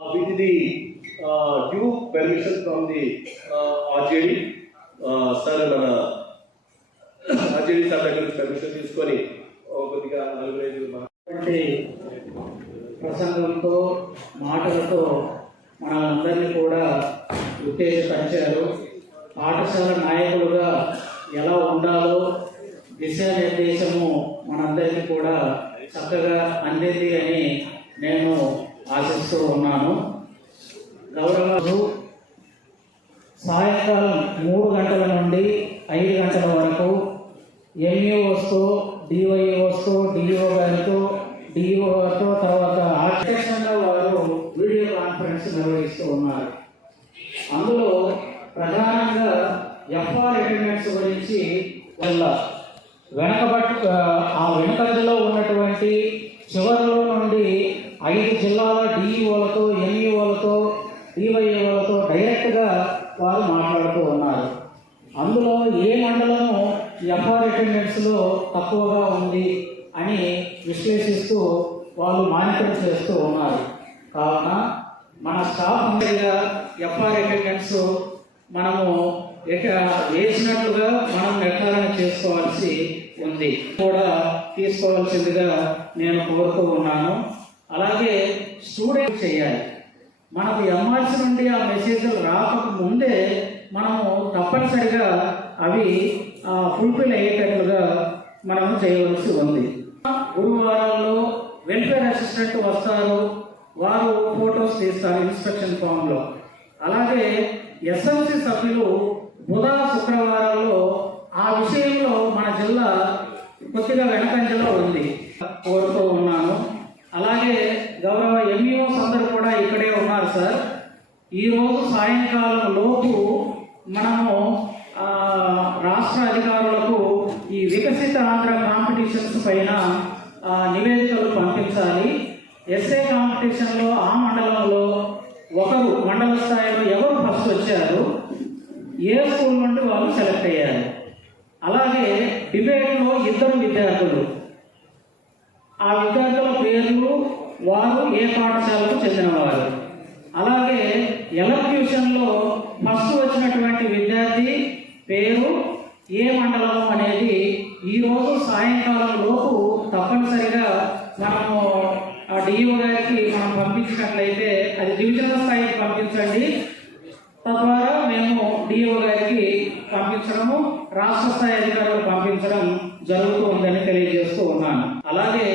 With the due permission from the RJD, sir, RJD sir దగ్గర permission తీసుకొని కొద్దిగా ప్రసంగంతో మాటలతో మనందరినీ కూడా ఉత్తేజపరిచారు. పాఠశాల నాయకులుగా ఎలా ఉండాలో దిశానిర్దేశము మనందరికీ కూడా చక్కగా అందింది అని నేను ఆశిస్తూ ఉన్నాను. గౌరవాలు సాయంకాలం 3 గంటల నుండి 5 గంటల వరకు ఎంఈఓస్తో, డివైఓస్తో, డిఓ గారితో, డిఓ గారితో, తర్వాత అధ్యక్షంగా వారు వీడియో కాన్ఫరెన్స్ నిర్వహిస్తూ ఉన్నారు. అందులో ప్రధానంగా ఎఫ్ఆర్ అటెండెన్స్ గురించి వల్ల వెనకదలో ఉన్నటువంటి చివరిలో నుండి 5 జిల్లాల డిఈఓలతో, ఎంఈఓలతో, డివైఓలతో డైరెక్ట్గా వారు మాట్లాడుతూ ఉన్నారు. అందులో ఏ మండలము ఎఫ్ఆర్ అటెండెన్స్లో తక్కువగా ఉంది అని విశ్లేషిస్తూ వాళ్ళు మానిటర్ చేస్తూ ఉన్నారు. కావున మన స్టాఫ్ అందరిగా ఎఫ్ఆర్ అటెండెన్స్ మనము వేసినట్లుగా మనం నిర్ధారణ చేసుకోవాల్సి ఉంది, కూడా తీసుకోవాల్సిందిగా నేను కోరుతూ ఉన్నాను. అలాగే స్టూడెంట్ చేయాలి. మనకు ఎంఆర్సీ నుండి ఆ మెసేజ్లు రాకముందే మనము తప్పనిసరిగా అవి ఫుల్ఫిల్ అయ్యేటట్లుగా మనము చేయవలసి ఉంది. గురువారాల్లో వెల్ఫేర్ అసిస్టెంట్ వస్తారు, వారు ఫోటోస్ తీస్తారు ఇన్స్పెక్షన్ ఫామ్లో. అలాగే ఎస్ఎంసీ సభ్యులు బుధ శుక్రవారాల్లో ఆ విషయంలో మన జిల్లా కొద్దిగా వెనకంజలో ఉంది, కోరుతూ ఉన్నాను. అలాగే గౌరవ ఎంఈఓస్ అందరూ కూడా ఇక్కడే ఉన్నారు సార్. ఈరోజు సాయంకాలం లోపు మనము రాష్ట్ర అధికారులకు ఈ వికసిత ఆంధ్ర కాంపిటీషన్స్ పైన నివేదికలు పంపించాలి. ఎస్ఏ కాంపిటీషన్లో ఆ మండలంలో ఒకరు మండల స్థాయిలో ఎవరు ఫస్ట్ వచ్చారు, ఏ స్కూల్ నుండి వాళ్ళు సెలెక్ట్ అయ్యారు. అలాగే డిబేట్లో 2 విద్యార్థులు, ఆ విద్యార్థుల పేర్లు, వారు ఏ పాఠశాలకు చెందినవారు. అలాగే ఎలక్యూషన్లో ఫస్ట్ వచ్చినటువంటి విద్యార్థి పేరు, ఏ మండలం అనేది ఈరోజు సాయంకాలం లోపు తప్పనిసరిగా మనము డిఓ గారికి మనం పంపించినట్లయితే అది డివిజనల్ స్థాయికి పంపించండి. తద్వారా మేము డిఓ గారికి పంపించడము, రాష్ట్ర స్థాయి అధికారులకు పంపించడం జరుగుతూ ఉందని తెలియజేస్తూ ఉన్నాను. అలాగే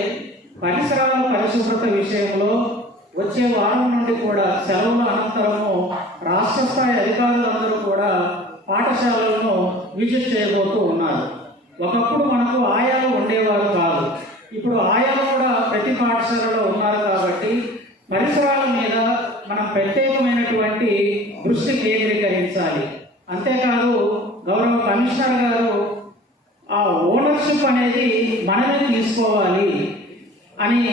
పరిసరాల పరిశుభ్రత విషయంలో వచ్చే వారం నుండి కూడా సెలవుల అనంతరము రాష్ట్ర స్థాయి అధికారులందరూ కూడా పాఠశాలలను విజిట్ చేయబోతూ ఉన్నారు. ఒకప్పుడు మనకు ఆయాలు ఉండేవారు కాదు, ఇప్పుడు ఆయాలు కూడా ప్రతి పాఠశాలలో ఉన్నారు. కాబట్టి పరిసరాల మీద మనం ప్రత్యేకమైనటువంటి దృష్టి కేంద్రీకరించాలి. అంతేకాదు గౌరవ కమిషనర్ గారు ఆ ఓనర్షిప్ అనేది మనమే తీసుకోవాలి అని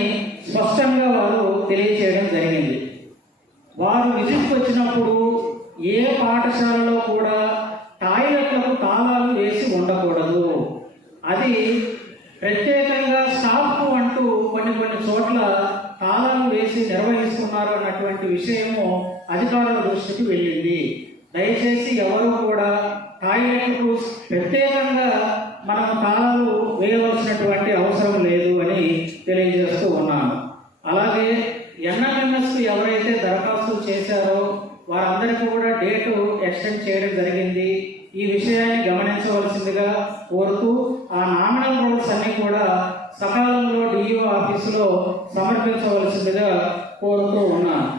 స్పష్టంగా వారు తెలియజేయడం జరిగింది. వారు విజిట్కి వచ్చినప్పుడు ఏ పాఠశాలలో కూడా టాయిలెట్లకు తాళాలు వేసి ఉండకూడదు. అది ప్రత్యేకంగా స్టాఫ్ అంటూ కొన్ని చోట్ల తాళాలు వేసి నిర్వహిస్తున్నారు అన్నటువంటి విషయము అధికారుల దృష్టికి వెళ్ళింది. దయచేసి ఎవరు కూడా టాయిలెట్లకు ప్రత్యేకంగా మనం తాళాలు వేయవలసినటువంటి అవసరం లేదు అని తెలియజేస్తూ ఉన్నాను. అలాగే ఎన్ఎంఎంఎస్ ఎవరైతే దరఖాస్తులు చేశారో వారందరికీ కూడా డేటు ఎక్స్టెండ్ చేయడం జరిగింది. ఈ విషయాన్ని గమనించవలసిందిగా కోరుతూ ఆ నామినల్ రోల్స్ అన్ని కూడా సకాలంలో డిఈఓ ఆఫీసులో సమర్పించవలసిందిగా కోరుతూ ఉన్నాను.